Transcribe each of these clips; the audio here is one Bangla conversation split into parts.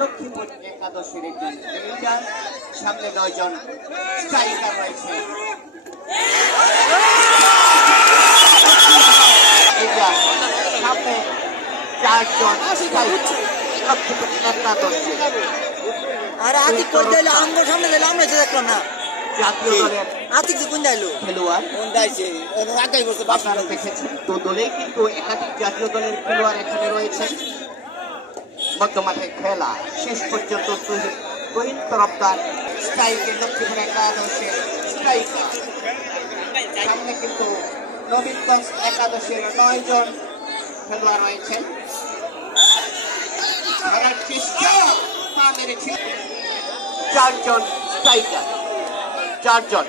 লক্ষ্মীপুর একাদশের একজন লিডার, সামনে 9 জন স্ট্রাইকার রয়েছে। সামনে 4 জন লক্ষ্মীপুর একাদশে। আর আতিক কই দিল আমগো সামনে দিল আমরা দেখলাম না। জাতীয় দলের আতিক কোন দিল খেলোয়াড় কোন দাইছে আগাই বসে আপনারা দেখেছেন। তো দলে কিন্তু একাধিক জাতীয় দলের খেলোয়াড় এখানে রয়েছেন। মধ্যমাঠে খেলা শেষ পর্যন্ত তহিদ তরফদার স্ট্রাইকের লক্ষ্মীপুর একাদশের স্ট্রাইকার। সামনে কিন্তু নবীনগঞ্জ একাদশের 9 জন খেলোয়াড় রয়েছেন। ধরার চেষ্টা তা মেরেছে 4 জন স্ট্রাইকার, 4 জন।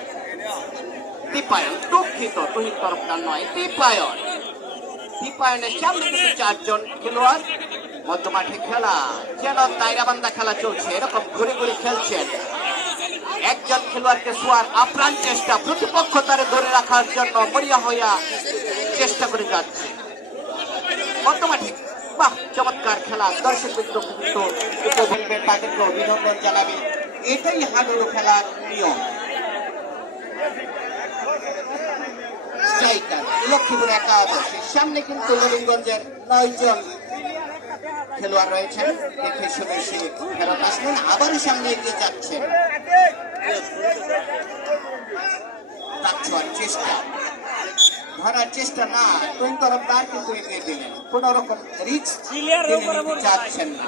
দীপায়ন, দুঃখিত, তহিদ তরফদার নয়, দীপায়ন। দীপায়নের সামনে কিন্তু 4 জন খেলোয়াড়। মধ্যমাঠে খেলা যেন দায়রাবান্ধা খেলা চলছে, এরকম ঘুরে ঘুরে খেলছেন। একজন খেলোয়াড়কে ছোঁয়ার আপ্রাণ চেষ্টা, প্রতিপক্ষ তারে ধরে রাখার জন্য মরিয়া হইয়া চেষ্টা করে যাচ্ছে। মধ্যমাঠে বাহ, চমৎকার খেলা। দর্শক মিত্র কিন্তু উপভোগের তাদেরকে অভিনন্দন জানাবে। এটাই হাডুডু খেলার নিয়ম। স্ট্রাইকার লক্ষ্মীপুর একাদশের সামনে কিন্তু নবীনগঞ্জের 9 জন খেলোয়াড় রয়েছেন। দেখে শুনে সে ফেরত আসলেন, আবারও সামনে এগিয়ে যাচ্ছেন। চেষ্টা ধরার চেষ্টা না, তৈন তরফদার কিন্তু এগিয়ে দিলেন। কোন রকম রিস্ক চাচ্ছেন না।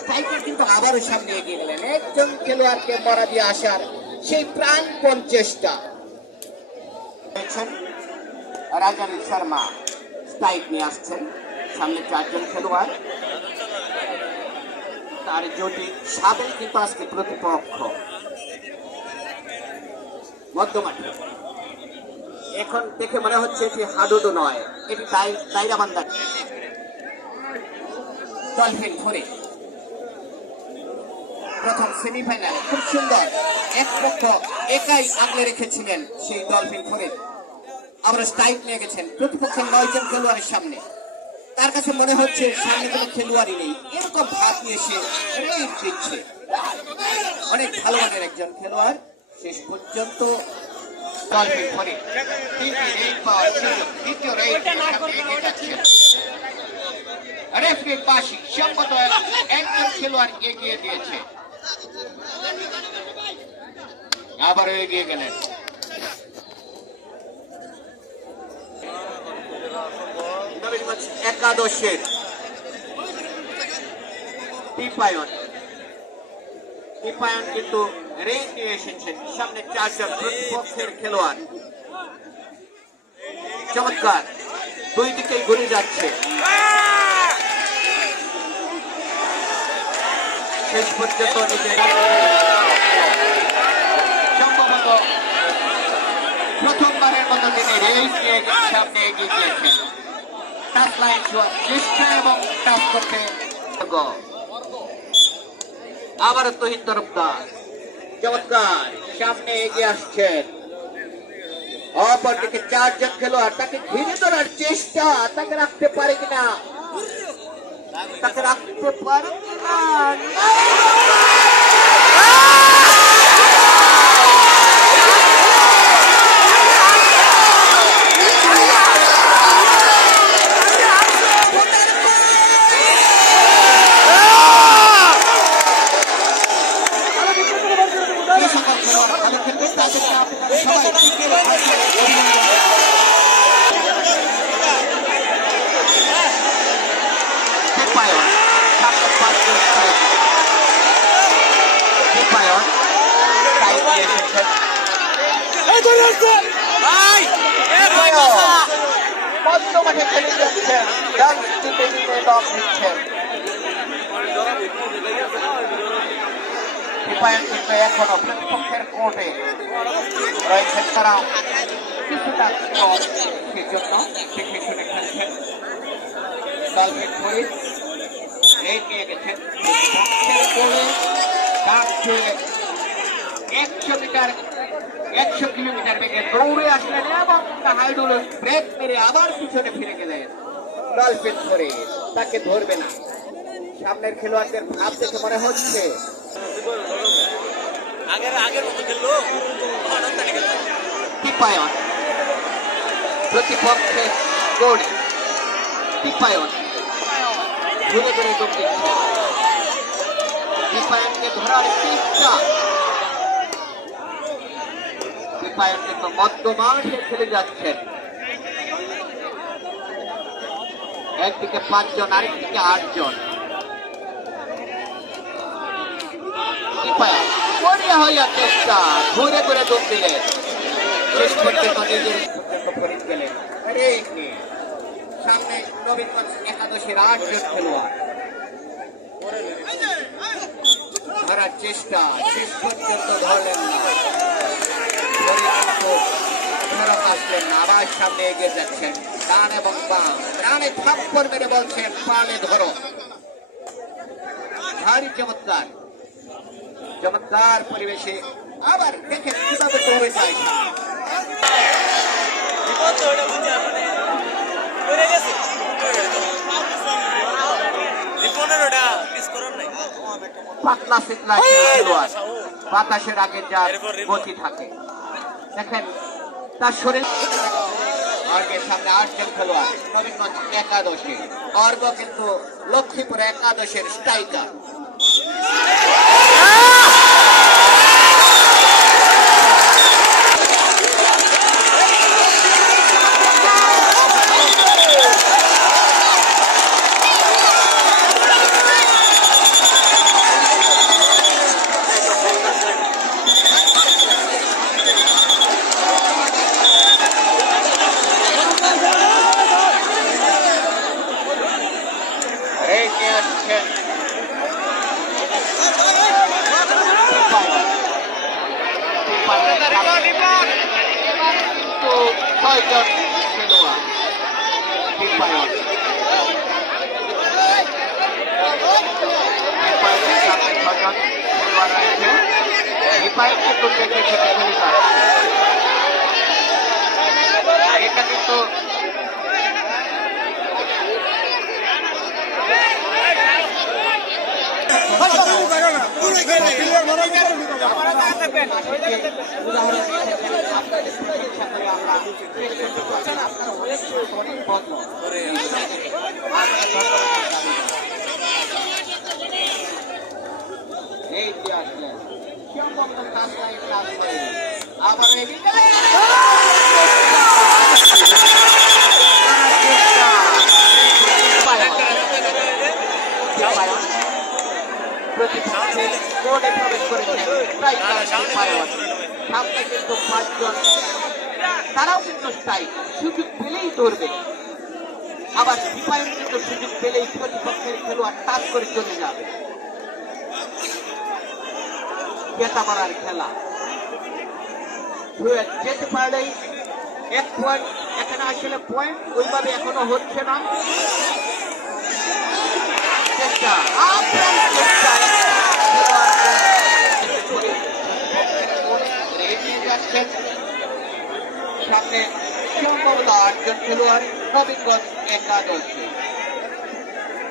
স্ট্রাইকার কিন্তু আবারও সামনে এগিয়ে গেলেন। একজন খেলোয়াড়কে মরা দিয়ে আসার সেই প্রাণপণ চেষ্টা। রাজানী শর্মা স্ট্রাইক নিয়ে আসছেন। সামনে 4 জন খেলোয়াড়, তার জোটি সাবেল কিন্তু আজকে প্রতিপক্ষ। মধ্যমাঠে এখন দেখে মনে হচ্ছে এটি হাডুডু নয়, এটি দায়রাবান্ধা। ডলফিন ধরে প্রথম সেমিফাইনাল খুব সুন্দর এক পক্ষ একাই আগলে রেখেছিলেন সেই ডলফিন ধরে। আমরা স্ট্রাইক নিয়ে গেছেন প্রতিপক্ষের 9 জন খেলোয়াড়ের সামনে। তার কাছে মনে হচ্ছে সামনে কোনো খেলোয়াড়ই নেই, এরকম ভাব নিয়ে সে রেড দিচ্ছে। অনেক ভালো মানের একজন খেলোয়াড়। শেষ পর্যন্ত একজন খেলোয়াড় এগিয়ে দিয়েছে, আবারও এগিয়ে গেলেন। একাদশের দীপায়ন কিন্তু রেড নিয়ে এসেছেন। সামনে 4 জন প্রতিপক্ষের খেলোয়াড়। চমৎকার, 2 দিকেই ঘুরে যাচ্ছে। শেষ পর্যন্ত সম্ভবত প্রথমবারের মতো তিনি রেড নিয়ে সামনে এগিয়ে গিয়েছেন। টাচ লাইন চেষ্টা এবং টাচ করতে আবারও তহিদ তরফদার চমৎকার সামনে এগিয়ে আসছেন। অপরদিকে 4 জন খেলোয়াড়, তাকে ঘিরে ধরার চেষ্টা, তাকে রাখতে পারে কিনা, তাকে রাখতে পারে কিনা। মধ্যমাঠে খেলে যাচ্ছেন, ডান্স টিপে টিপে দম দিচ্ছেন। দীপায়ন কিন্তু এখনো প্রতিপক্ষের কোর্টে রয়েছেন। তারা কিছুটা সেজন্য দেখে শুনে খেলছেন। ডলফিন ধরে এগিয়ে গেছেন প্রতিপক্ষের গোলে। 100 মিটার 100 কিলোমিটার বেগে দৌড়ে আসলেন এবং হাইডুল ব্রেক মেরে আবার পিছনে ফিরে গেলেন। ডলফিন করে তাকে ধরবে না। সামনের খেলোয়াড়দের ভাব দেখে মনে হচ্ছে টিপায়ন প্রতিপক্ষের দৌড়ে টিপায়ন ঘুরে ঘুরে দৌড় দিচ্ছে। টিপায়নকে ধরার চেষ্টা, টিপায়ন কিন্তু মধ্যমাঠে খেলে যাচ্ছেন। একদিকে 5 জন, আরেকদিকে 8 জন। টিপায়ন করিয়া হইয়া চেষ্টা, ঘুরে ঘুরে দৌড় দিলেন। শেষ পর্যন্ত নিজের পর্যন্ত ফরিদ গেলেন। আরে কি সামনে নবীনগঞ্জ একাদশের 8 জন খেলোয়াড় ধরার চেষ্টা, শেষ পর্যন্ত ধরলেন না। ফেরত আসলেন না, আবার সামনে এগিয়ে যাচ্ছেন। ডান এবং বাম ডানে থাপ্পড় মেরে বলছেন পালে ধরো। ভারী চমৎকার চমৎকার পরিবেশে আবার দেখে কিভাবে দৌড়ে যায়। পাতলা শীতলা খেলোয়াড়, বাতাসের আগে যার গতি থাকে। দেখেন তার শরীর অর্গের সামনে 8 জন খেলোয়াড়। নবীনগঞ্জ একাদশে অর্গ কিন্তু লক্ষ্মীপুর একাদশের স্ট্রাইকার। এটা কিন্তু তারাও কিন্তু স্ট্রাইক, সুযোগ পেলেই ধরবে। আবার টিপায়ন কিন্তু সুযোগ পেলেই প্রতিপক্ষের খেলোয়াড় টাচ করে চলে যাবে। জেতা পারার খেলা, যেতে পারলেই 1 পয়েন্ট। এখানে আসলে পয়েন্ট ওইভাবে এখনো হচ্ছে না। চেষ্টা সামনে সম্ভবত 8 জন খেলোয়াড়। নবীনগঞ্জ একাদশে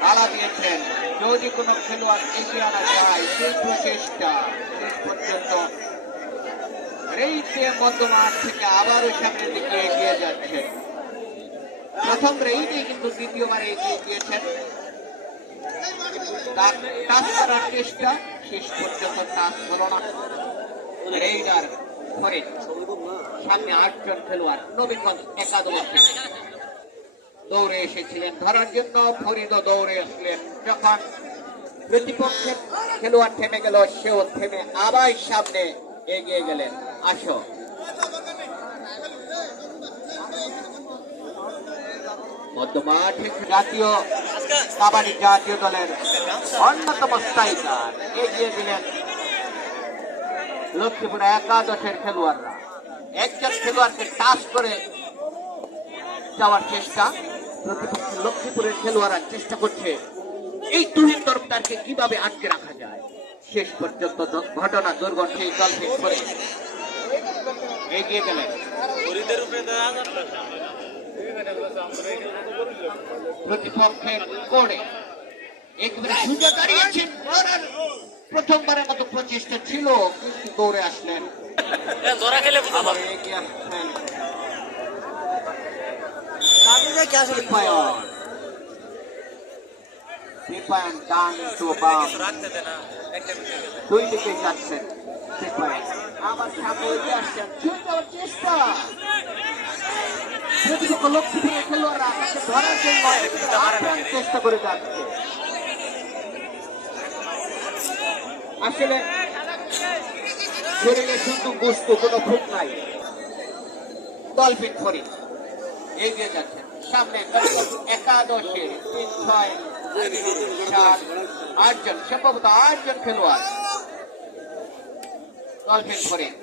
আলা দিয়েছেন, যদি কোনো খেলোয়াড় এগিয়ে আনা যায় সেই প্রচেষ্টা শেষ পর্যন্ত। রেইডে মধ্যমাঠ থেকে আবারও সামনের দিকে এগিয়ে যাচ্ছেন। প্রথম রেইডে কিন্তু দ্বিতীয়বার এগিয়ে গিয়েছেন। তার টাচ করার চেষ্টা, শেষ পর্যন্ত টাচ হল না। রেইডার ফরিদ সামনে 8 জন খেলোয়াড়। নবীনগঞ্জ একাদশে দৌড়ে এসেছিলেন ধরার জন্য। ফরিদও দৌড়ে আসলেন। যখন প্রতিপক্ষের খেলোয়াড় থেমে গেল, সেও থেমে আবার সামনে এগিয়ে গেলেন। আসো মধ্যমাঠে জাতীয় কাবাডি জাতীয় দলের অন্যতম স্ট্রাইকার এগিয়ে দিলেন লক্ষ্মীপুর একাদশের খেলোয়াড়রা। একজন খেলোয়াড়কে টাচ করে যাওয়ার চেষ্টা, প্রতিপক্ষের লক্ষ্মীপুরের খেলোয়াড়রা চেষ্টা করছে এই তুহিন তরফদারকে কিভাবে আটকে রাখা যায়। শেষ পর্যন্ত ঘটনা দুর্ঘটনা সেই দলকে করে এগিয়ে গেলেন। প্রতিপক্ষের কোণে একেবারে সোজা দাঁড়িয়েছেন। প্রথমবারের মতো প্রচেষ্টা ছিল, কিন্তু দৌড়ে আসলেন। আবার এগিয়ে আসছেন দীপায়ন। দীপায়ন ডান টু বাম দুই দিকে যাচ্ছেন। দীপায়ন আবার সামনে এগিয়ে আসছেন, ছুঁয়ে যাওয়ার চেষ্টা। প্রতিপক্ষ লক্ষ্য থেকে খেলোয়াড়রা তাকে ধরার জন্য আপ্রাণ চেষ্টা করে যাচ্ছে। আসলে শরীরে শুধু বস্তু, কোনো ভোগ নাই। ডলফিন ফরিদ এগিয়ে যাচ্ছেন সামনে। একাদশে 3, 6, 7, 8 জন, সম্ভবত 8 জন খেলোয়াড়। ডলফিন ফরিদ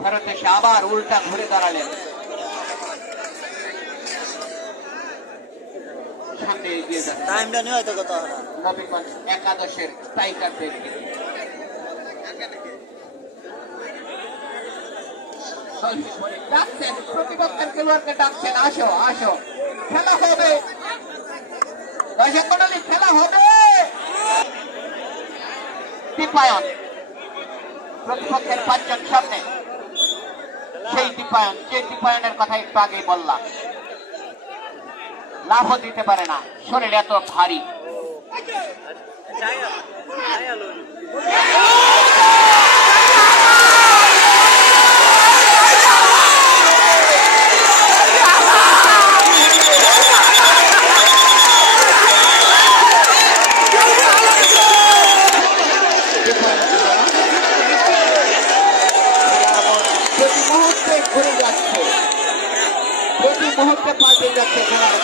ভারত এসে আবার উল্টা ঘুরে দাঁড়ালেন। সামনে এগিয়ে যাচ্ছে নবীগঞ্জ একাদশের স্ট্রাইকারদের। ডাকছেন প্রতিপক্ষের খেলোয়াড়কে, ডাকছেন আসো আসো, খেলা হবে, দর্শক মণ্ডলী খেলা হবে। দীপায়ন প্রতিপক্ষের 5 জন সামনে, সেই দীপায়ন যে দীপায়নের কথা একটু আগেই বললাম। লাভও দিতে পারে না, শরীর এত ভারী। প্রতি মুহূর্তে ঘুরে যাচ্ছে, প্রতি মুহূর্তে পাল্টে যাচ্ছে খেলার।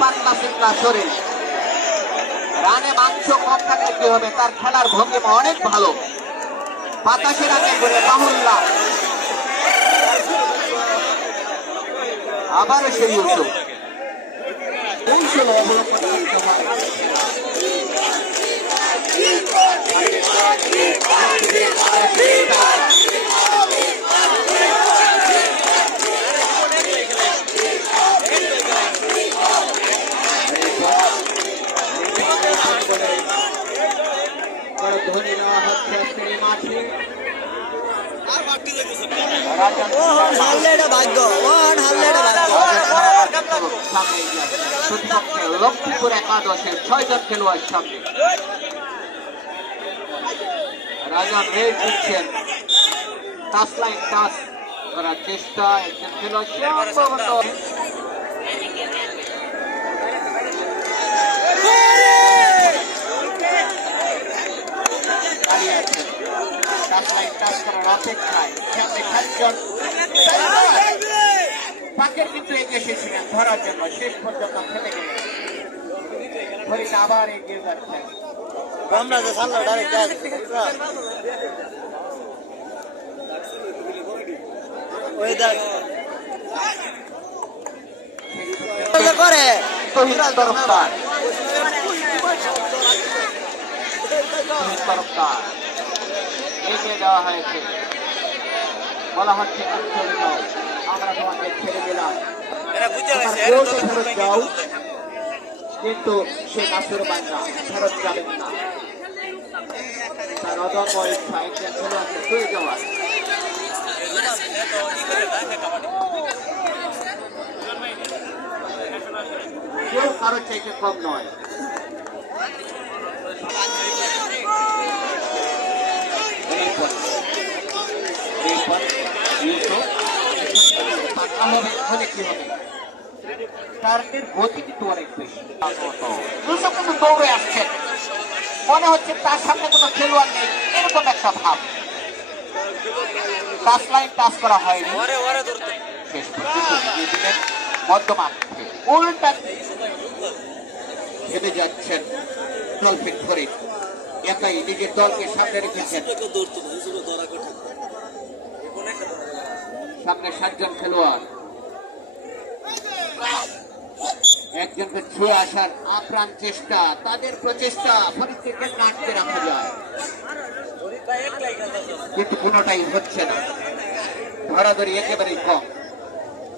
পাতলা পিতলা শরীর, রানে মাংস কম থাকলে কি হবে, তার খেলার ভঙ্গিমা অনেক ভালো। বাতাসে রানে করে বাহুল্লা, আবারও সেই উৎসব কৌশল অবলম্বন করতে হবে। ধনী নেওয়া হচ্ছে সেই মাঠে। লক্ষ্মীপুর একাদশের 6 জন খেলোয়াড় সামনে। রাজা রেড দিচ্ছেন, টাচ লাইন টাচ করার চেষ্টা। একজন খেলোয়াড় সম্ভবত দাঁড়িয়ে আছেন, টাচ লাইন টাচ করার অপেক্ষায়। সামনে 7 জন পাকের কিন্তু এগিয়ে এসেছিলেন ধরার জন্য, শেষ পর্যন্ত খেলে গেলেন। ফরিদ আবার এগিয়ে যাচ্ছেন। এগিয়ে দেওয়া হয়েছে, বলা হচ্ছে আমরা তোমাকে ছেড়ে দিলাম, ফেরত যাও। কিন্তু সে নাসুর বান্দা ফেরত যাবেন না, তার অদম্য ইচ্ছা একজন খেলোয়াড়কে পেয়ে যাওয়ার। কেউ কারো চাইতে কম নয়। গতি কিন্তু অনেক বেশি, কিন্তু দৌড়ে আসছেন, মনে হচ্ছে তার সামনে কোনো খেলোয়াড় নেই, এরকম একটা ভাব। টাচ লাইন টাচ করা হয়নি, শেষ পর্যন্ত এগিয়ে দিলেন মধ্যমাঠে। উল্টা হেঁটে যাচ্ছেন ডলফিন ফরিদ, একাই নিজের দলকে সামনে রেখেছেন। সামনে 7 জন খেলোয়াড়। একজনকে ছুঁয়ে আসার আপ্রাণ চেষ্টা, তাদের প্রচেষ্টা ফরিদকে আটকে রাখা যায়, কিন্তু কোনোটাই হচ্ছে না। ধরাধরি একেবারেই কম।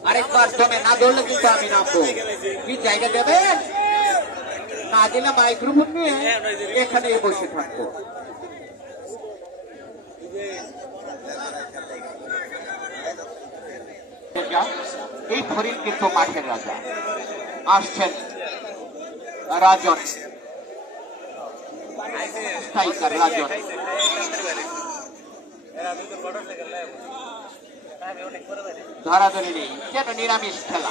আরেকবার জমে না ধরলে কিন্তু আমি নামবো। কি জায়গা দেবেন? না দিলে মাইক্রোফোন নিয়ে এখানে বসে থাকবো। এই ফরিদ কিন্তু মাঠের রাজা। আসছেন রাজন, স্ট্রাইকার রাজন। ধরাধরি নেই, যেন নিরামিষ খেলা।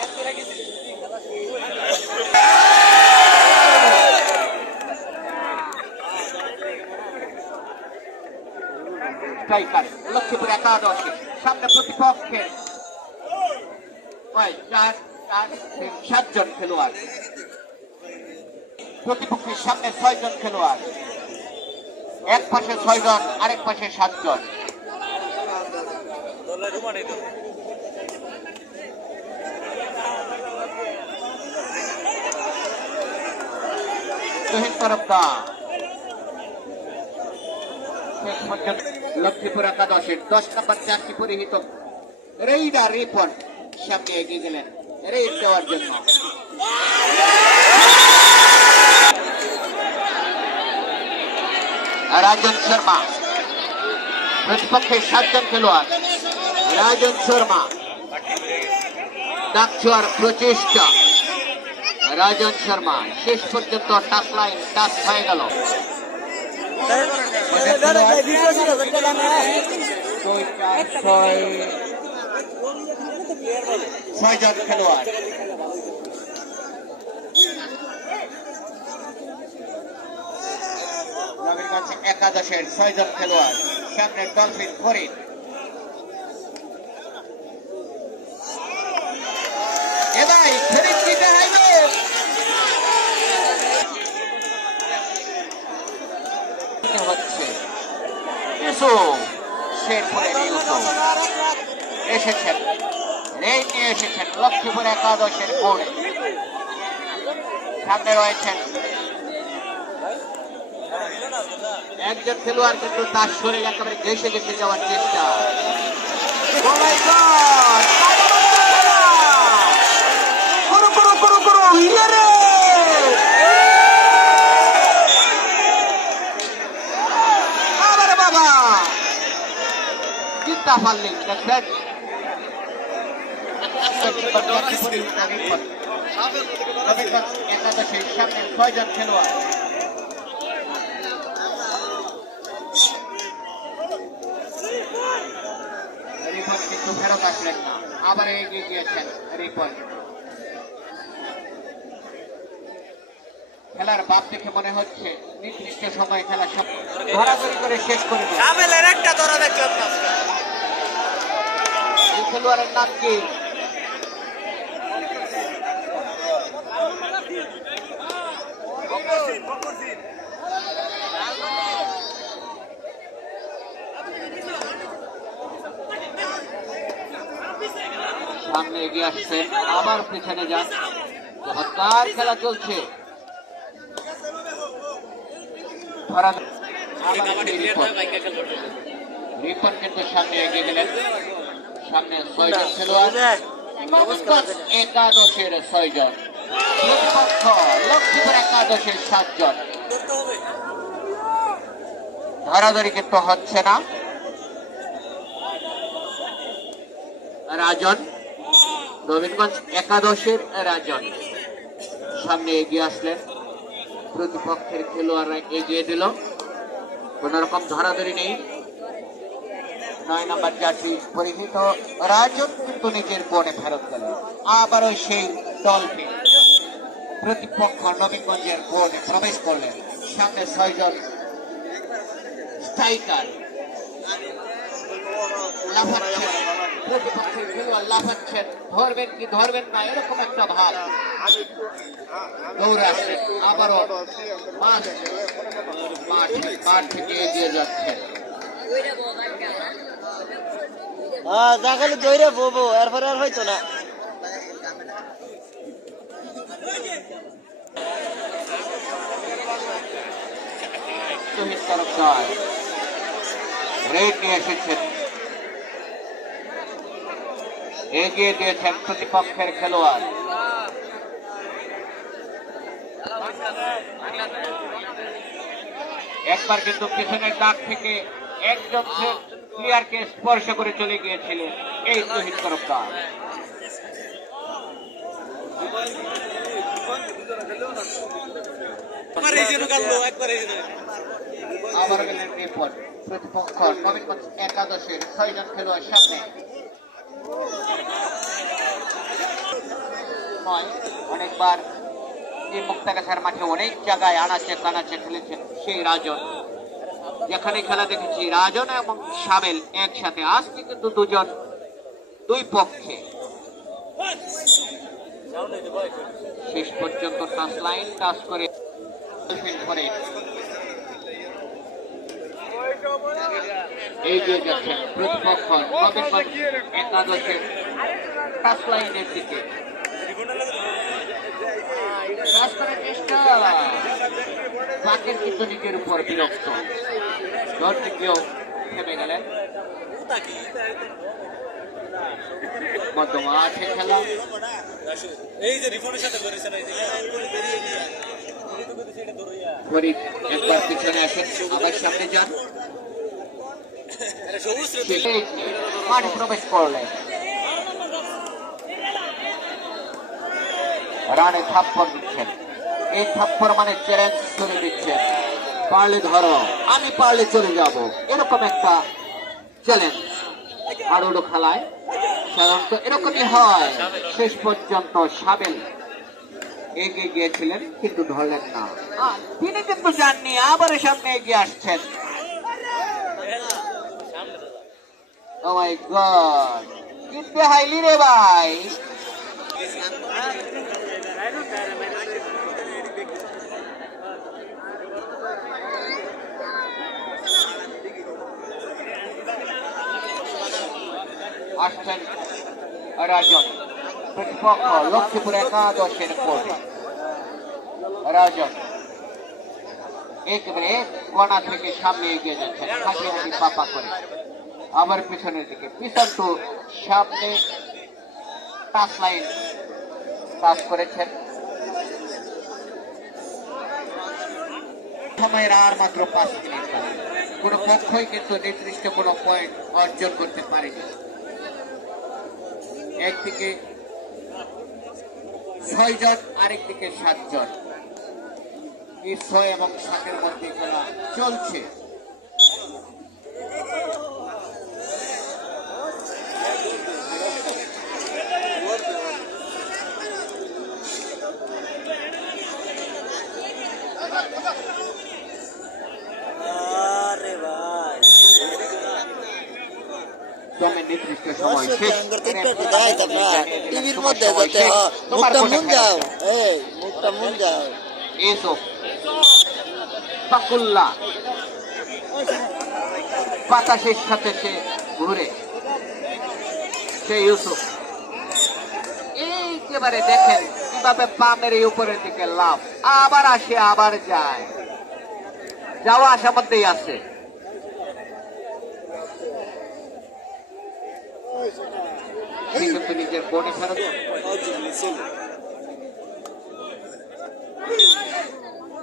স্ট্রাইকার লক্ষ্মীপুর একাদশে, সামনে প্রতিপক্ষের 7 জন খেলোয়াড়, প্রতিপক্ষের সামনে 6 জন খেলোয়াড়, এক পাশে 6 জন, আরেক পাশে 7 জন। তুহিন তরফদার লক্ষ্মীপুর একাদশের 10 নম্বর জার্সি পরিহিত রেইডার রিপন সামনে এগিয়ে গেলেন রেড দেওয়ার জন্য। রাজন শর্মা, প্রতিপক্ষের 7 জন খেলোয়াড়। রাজন শর্মা ডাকছোয়ার প্রচেষ্টা। রাজন শর্মা শেষ পর্যন্ত টাচ লাইন টাচ হয়ে গেল। 6 জন খেলোয়াড়। নবীনগঞ্জ একাদশের 6 জন খেলোয়াড়, সামনে ডলফিন ফরিদ। এবার ফরিদ জিতে হাইলো। হচ্ছে শেরপুরের এসেছেন, রেড নিয়ে এসেছেন লক্ষ্মীপুর একাদশের বোর্ডে। সামনে রয়েছেন একজন খেলোয়াড়, কিন্তু তার শরীর একেবারে ঘেসে ঘেসে যাওয়ার চেষ্টা। বাবা চিন্তা পারলেন, দেখেন একাদশের সামনে 6 জন খেলোয়াড়। রিপন কিন্তু ফেরত আসলেন না, আবার এগিয়ে গিয়েছেন রিপন। খেলার ভাব দেখে মনে হচ্ছে নির্দিষ্ট সময় খেলা ধরাধরি করে শেষ করে দেবে। এই খেলোয়াড়ের নাম কি? সামনে এগিয়ে আসছেন, আবার পিছনে যান। চমৎকার খেলা চলছে। রিপন কিন্তু সামনে এগিয়ে গেলেন, সামনে 6 জন খেলোয়াড়, একাদশের 6 জন, প্রতিপক্ষ লক্ষ্মীপুর একাদশের 7 জন। ধরাধরি কিন্তু হচ্ছে না। রাজন, নবীনগঞ্জ একাদশের রাজন সামনে এগিয়ে আসলেন, প্রতিপক্ষের খেলোয়াড়রা এগিয়ে দিল। কোন রকম ধরাধরি নেই। 9 নম্বর জার্সি পরিহিত রাজন কিন্তু নিজের বোর্ডে ফেরত গেল। আবারও সেই ডলফিন প্রতিপক্ষ নবীনগঞ্জের বোর্ডে প্রবেশ করলেন। সামনে 6 জন স্ট্রাইকার লাফাচ্ছেন, প্রতিপক্ষের খেলোয়াড় লাফাচ্ছেন, ধরবেন কি ধরবেন না এরকম একটা ভাব। দৌড়ে আসছেন, আবারও মাঠ থেকে এগিয়ে যাচ্ছেন। জাগালে দৌড়ে ববো, এরপরে আর হয়তো না। তরফদার রেড নিয়ে এসেছেন, এগিয়ে দিয়েছেন প্রতিপক্ষের খেলোয়াড়। একবার কিন্তু পিছনের দাগ থেকে একদম প্লেয়ারকে স্পর্শ করে চলে গিয়েছিলেন এই তহিদ তরফদার। আবার গেলেন রিপোর্ট প্রতিপক্ষ নবীনগঞ্জ একাদশের 6 জন খেলোয়াড় সামনে নয়। অনেকবার এই মুক্তাগাছার মাঠে অনেক জায়গায় আনাচে কানাচে খেলেছেন সেই রাজন, যেখানে খেলা দেখেছি রাজন এবং সাবেল একসাথে। আজকে কিন্তু দুজন দুই পক্ষে শেষ পর্যন্ত টাচ লাইন টাচ করে এগিয়ে যাচ্ছেন প্রতিপক্ষ নবীনগঞ্জ একাদশের টাচ লাইনের দিকে। বাকের কিন্তু নিজের উপর বিরক্ত, দলটিকেও থেমে গেলেন। মধ্যমাঠে খেলা ফরিদ একবার পিছনে আসেন, আবার সামনে যান, মাঠে প্রবেশ করলেন। রানে থাপ্পড় দিচ্ছেন, এই থাপ্পড় মানে চ্যালেঞ্জ করে দিচ্ছেন, পারলে ধরো আমি পারলে চলে যাব, এরকম একটা চ্যালেঞ্জ। আরো খেলায় সাধারণত এরকমই হয়। শেষ পর্যন্ত সাবেল এগিয়ে গিয়েছিলেন কিন্তু ধরলেন না, তিনি কিন্তু যাননি, আবার সামনে এগিয়ে আসছেন। ও মাই গড, কিন্তু হাইলি রে ভাই। আসছেন রাজন, প্রতিপক্ষ লক্ষ্মীপুর একাদশের কোর্টে। রাজন একেবারে কোণা থেকে সামনে এগিয়ে যাচ্ছেন, হাঁটি হাঁটি পাপা করে, আবার পিছনের দিকে, পিছন টু সামনে টাচ লাইন টাচ করেছেন। সময়ের আর মাত্র 5 মিনিট, কোন পক্ষই কিন্তু নির্দিষ্ট কোন পয়েন্ট অর্জন করতে পারেনি। একদিকে 6 জন, আরেকদিকে 7 জন, এই 6 এবং 7-এর মধ্যে খেলা চলছে। নির্দিষ্ট সময় শেষ, টিভির মধ্যে মুখটা মুন যাও, এই মুখটা মুন যাও। ইউসুফ পাকুল্লা বাতাসের সাথে সে ঘুরে, সে ইউসুফ একেবারে দেখেন কিভাবে পামের এই উপরের দিকে লাভ, আবার আসে আবার যায়, যাওয়া আসার মধ্যেই আছে। কিন্তু নিজের বনে ফেরত।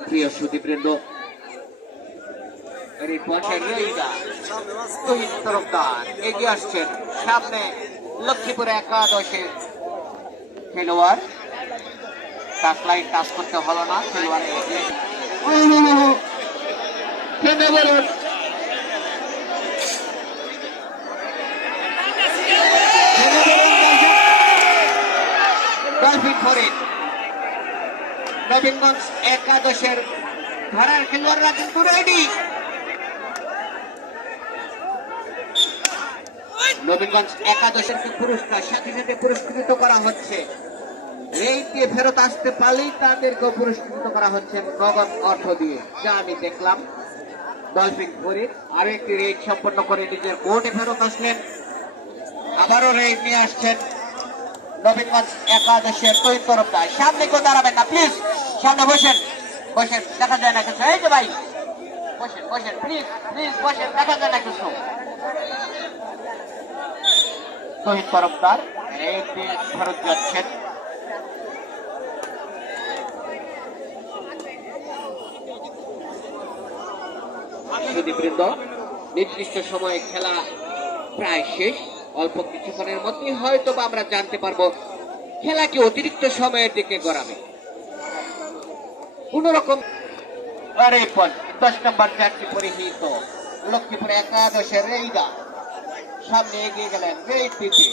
প্রিয় সুদীপবৃন্দ, তরফদার এগিয়ে আসছেন, সামনে লক্ষ্মীপুর একাদশের খেলোয়াড়। টাচ লাইন টাচ করতে হলো না, খেলোয়াড় নবীনগঞ্জ একাদশের ধারার খেলোয়াড়রা কিন্তু রেডি। নবীনগঞ্জ একাদশের পুরস্কার সাথে সাথে পুরস্কৃত করা হচ্ছে, রেড দিয়ে ফেরত আসতে পারলেই তাদেরকে পুরস্কৃত করা হচ্ছে নগদ অর্থ দিয়ে, যা আমি দেখলাম। ডলফিন ফরিদ আরো একটি রেড সম্পন্ন করে নিজের কোর্টে ফেরত আসলেন, আবারও রেড নিয়ে আসছেন নবীনগঞ্জ একাদশের তৈরি তরফদার। সামনে কেউ দাঁড়াবেন না প্লিজ, সামনে বসেন, বসেন, দেখা যায় না কিছু। এই যে ভাই বসেন বসেন প্লিজ প্লিজ বসেন, দেখা যায় না কিছু। শহীদ তরফদার ফেরত যাচ্ছেন। সুদীবৃন্দ, নির্দিষ্ট সময়ে খেলা প্রায় শেষ। অল্প কিছুক্ষণের মধ্যেই হয়তো বা আমরা জানতে পারবো খেলাটি অতিরিক্ত সময়ের দিকে গড়াবে। কোন রকম 10 নম্বর জার্সি পরিহিত লক্ষ্মীপুর একাদশের রেইদা সামনে এগিয়ে গেলেন গ্রেট পিপি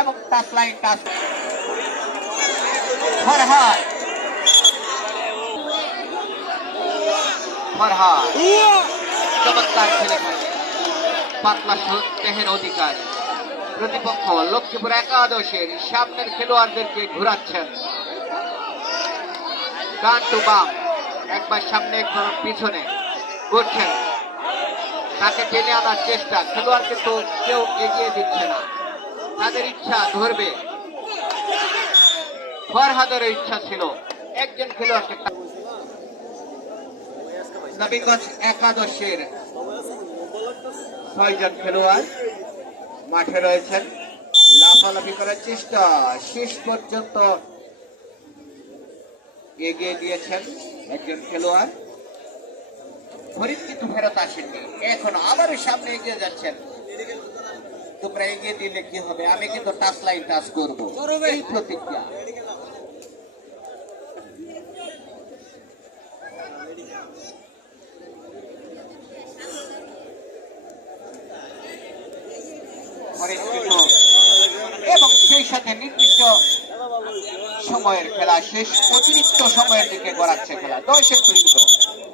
এবং টাচ লাইন টাচ ফরহাদ চমৎকার খেলে পাতলা দেহের অধিকার। প্রতিপক্ষ লক্ষ্মীপুর একাদশের সামনের খেলোয়াড়দেরকে ঘুরাচ্ছেন ডান টু বাম, একবার সামনে একবার পিছনে করছেন, তাকে টেনে আনার চেষ্টা। খেলোয়াড় কিন্তু কেউ এগিয়ে দিচ্ছে না, তাদের ইচ্ছা ধরবে। ফরহাদেরও ইচ্ছা ছিল একজন খেলোয়াড়কে। নবীনগঞ্জ একাদশের 6 জন খেলোয়াড় মাঠে রয়েছেন, লাফালাফি করার চেষ্টা, শেষ পর্যন্ত এগিয়ে দিয়েছেন একজন খেলোয়াড়। ফরিদ কিন্তু ফেরত আসেননি, এখন আবারও সামনে এগিয়ে যাচ্ছেন। তোমরা এগিয়ে দিলে কি হবে, আমি কিন্তু টাচ লাইন টাচ করবো, এই প্রতিজ্ঞা। এবং সেই সাথে নির্দিষ্ট সময়ের খেলা শেষ, অতিরিক্ত সময়ের দিকে গড়াচ্ছে খেলা। 10-এর বিরুদ্ধে